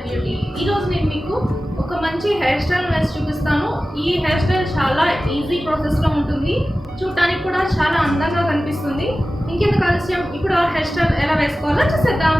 And beauty. ఈరోజు నేను మీకు ఒక మంచి హెయిర్ స్టైల్ వేసి చూపిస్తాను. ఈ హెయిర్ స్టైల్ చాలా ఈజీ ప్రాసెస్లో ఉంటుంది, చూడటానికి కూడా చాలా అందంగా కనిపిస్తుంది. ఇంకెందుకు ఆలస్యం, ఇప్పుడు ఆ హెయిర్ స్టైల్ ఎలా వేసుకోవాలో చూసేద్దాం.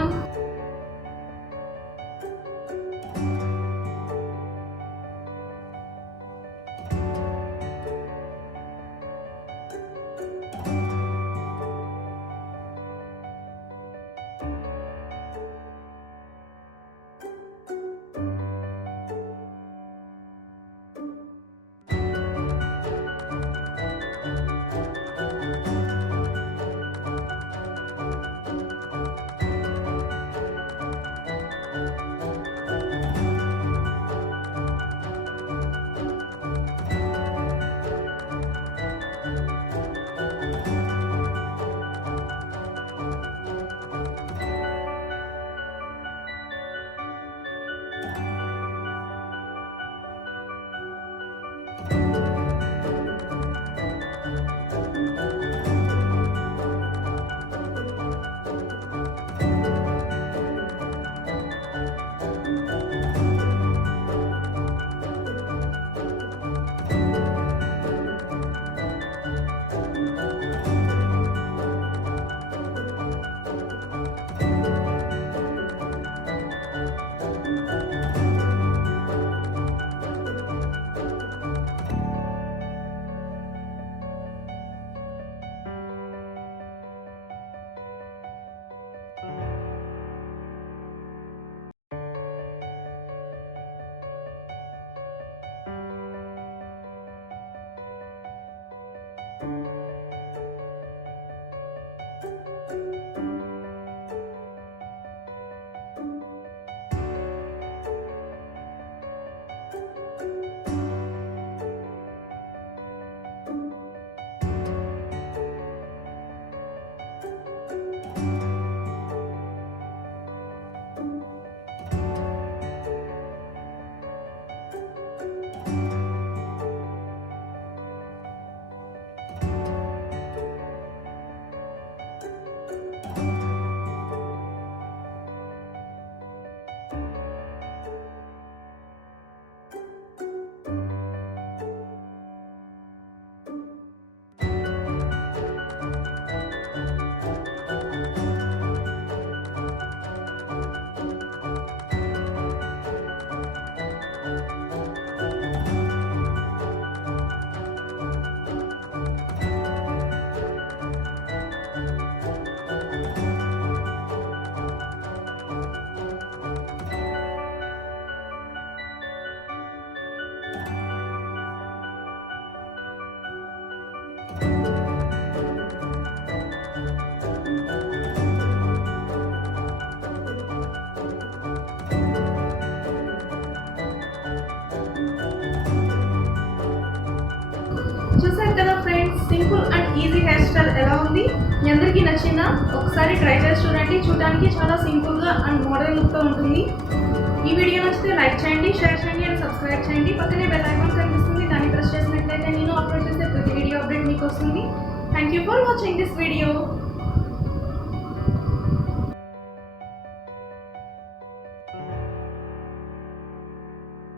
చూసారు కదా friends, simple and easy hair style ఎలా ఉంది? మీ అందరికీ నచ్చిందా? ఒకసారి ట్రై చేసి చూడండి. చూడడానికి చాలా సింపుల్గా అండ్ మోడర్న్ లుక్తో ఉంటుంది. ఈ వీడియో నచ్చితే లైక్ చేయండి, షేర్ చేయండి అండ్ సబ్స్క్రైబ్ చేయండి. పక్కనే బెల్ ఐకాన్ కనిపిస్తుంది, దాన్ని ప్రెస్ చేసినట్లయితే నేను అప్లోడ్ చేసే ప్రతి వీడియో అప్డేట్ మీకు వస్తుంది. Thank you for watching this video.